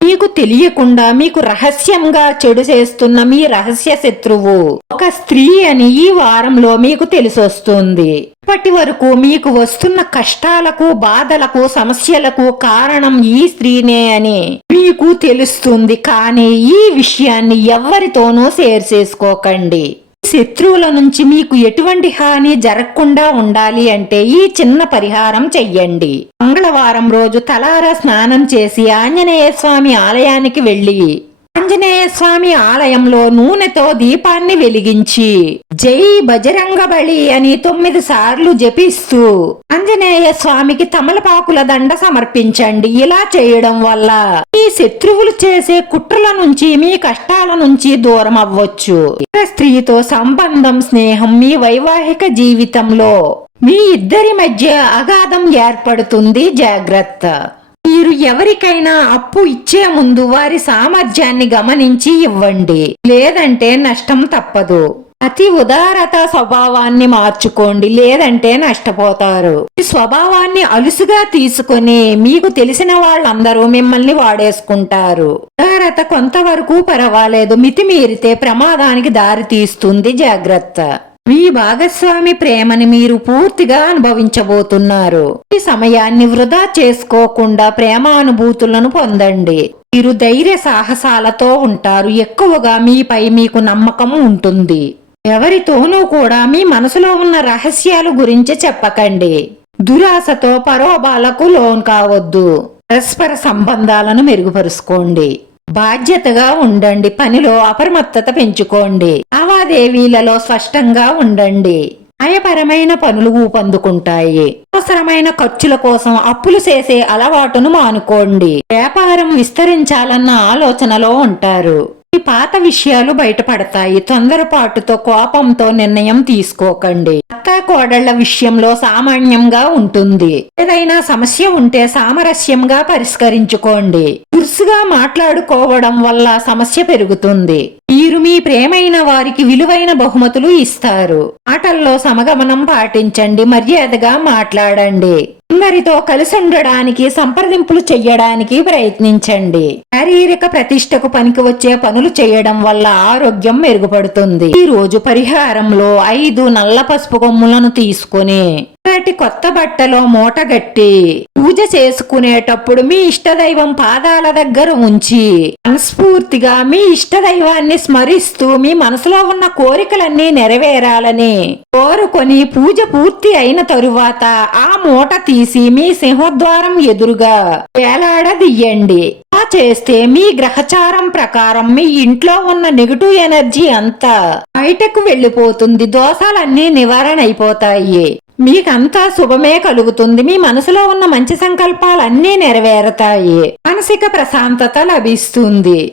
మీకు తెలియకుండా మీకు రహస్యంగా చెడు చేస్తున్న మీ రహస్య శత్రువు ఒక స్త్రీ అని ఈ వారంలో మీకు తెలిసొస్తుంది. ఇప్పటి వరకు మీకు వస్తున్న కష్టాలకు బాధలకు సమస్యలకు కారణం ఈ స్త్రీనే అని మీకు తెలుస్తుంది. కానీ ఈ విషయాన్ని ఎవరితోనూ షేర్ చేసుకోకండి. శత్రువుల నుంచి మీకు ఎటువంటి హాని జరగకుండా ఉండాలి అంటే ఈ చిన్న పరిహారం చెయ్యండి. మంగళవారం రోజు తలారా స్నానం చేసి ఆంజనేయ స్వామి ఆలయానికి వెళ్ళి ఆంజనేయ స్వామి ఆలయంలో నూనెతో దీపాన్ని వెలిగించి జై బజరంగ బలి అని తొమ్మిది సార్లు జపిస్తూ ఆంజనేయ స్వామికి తమలపాకుల దండ సమర్పించండి. ఇలా చేయడం వల్ల మీ శత్రువులు చేసే కుట్రల నుంచి మీ కష్టాల నుంచి దూరం అవ్వచ్చు స్త్రీతో సంబంధం స్నేహం మీ వైవాహిక జీవితంలో మీ ఇద్దరి మధ్య అగాధం ఏర్పడుతుంది. జాగ్రత్త. మీరు ఎవరికైనా అప్పు ఇచ్చే ముందు వారి సామర్థ్యాన్ని గమనించి ఇవ్వండి. లేదంటే నష్టం తప్పదు. అతి ఉదారత స్వభావాన్ని మార్చుకోండి. లేదంటే నష్టపోతారు. స్వభావాన్ని అలుసుగా తీసుకొని మీకు తెలిసిన వాళ్ళందరూ మిమ్మల్ని వాడేసుకుంటారు. ఉదారత కొంతవరకు పర్వాలేదు. మితిమీరితే ప్రమాదానికి దారి తీస్తుంది జాగ్రత్త. మీ భాగస్వామి ప్రేమని మీరు పూర్తిగా అనుభవించబోతున్నారు. ఈ సమయాన్ని వృధా చేసుకోకుండా ప్రేమానుభూతులను పొందండి. మీరు ధైర్య సాహసాలతో ఉంటారు. ఎక్కువగా మీపై మీకు నమ్మకం ఉంటుంది. ఎవరితోనూ కూడా మీ మనసులో ఉన్న రహస్యాలు గురించి చెప్పకండి. దురాశతో పరోబాలకు లోన్ కావద్దు. పరస్పర సంబంధాలను మెరుగుపరుచుకోండి. బాధ్యతగా ఉండండి. పనిలో అప్రమత్తత పెంచుకోండి. లావాదేవీలలో స్పష్టంగా ఉండండి. అయపరమైన పనులు ఊపందుకుంటాయి. అవసరమైన ఖర్చుల కోసం అప్పులు చేసే అలవాటును మానుకోండి. వ్యాపారం విస్తరించాలన్న ఆలోచనలో ఉంటారు. ఈ పాత విషయాలు బయటపడతాయి. తొందరపాటుతో కోపంతో నిర్ణయం తీసుకోకండి. కోడళ్ళ విషయంలో సామాన్యంగా ఉంటుంది. ఏదైనా సమస్య ఉంటే సామరస్యంగా పరిష్కరించుకోండి. దురుసుగా మాట్లాడుకోవడం వల్ల సమస్య పెరుగుతుంది. మీరు మీ ప్రేమైన వారికి విలువైన బహుమతులు ఇస్తారు. ఆటల్లో సమగమనం పాటించండి మర్యాదగా మాట్లాడండి. అందరితో కలిసి ఉండడానికి సంప్రదింపులు చెయ్యడానికి ప్రయత్నించండి. శారీరక ప్రతిష్టకు పనికి వచ్చే పనులు చేయడం వల్ల ఆరోగ్యం మెరుగుపడుతుంది. ఈ రోజు పరిహారంలో ఐదు నల్ల పసుపు కొమ్ములను తీసుకుని వాటి కొత్త బట్టలో మూటగట్టి పూజ చేసుకునేటప్పుడు మీ ఇష్టదైవం పాదాల దగ్గర ఉంచి మనస్ఫూర్తిగా మీ ఇష్టదైవాన్ని స్మరిస్తూ మీ మనసులో ఉన్న కోరికలన్నీ నెరవేరాలని కోరుకొని పూజ పూర్తి అయిన తరువాత ఆ మూట తీసి మీ సింహద్వారం ఎదురుగా వేలాడదియ్యండి అలా చేస్తే మీ గ్రహచారం ప్రకారం మీ ఇంట్లో ఉన్న నెగటివ్ ఎనర్జీ అంతా బయటకు వెళ్ళిపోతుంది. దోషాలన్నీ నివారణ అయిపోతాయి మీకంతా శుభమే కలుగుతుంది. మీ మనసులో ఉన్న మంచి సంకల్పాలన్నీ నెరవేరతాయి. మానసిక ప్రశాంతత లభిస్తుంది.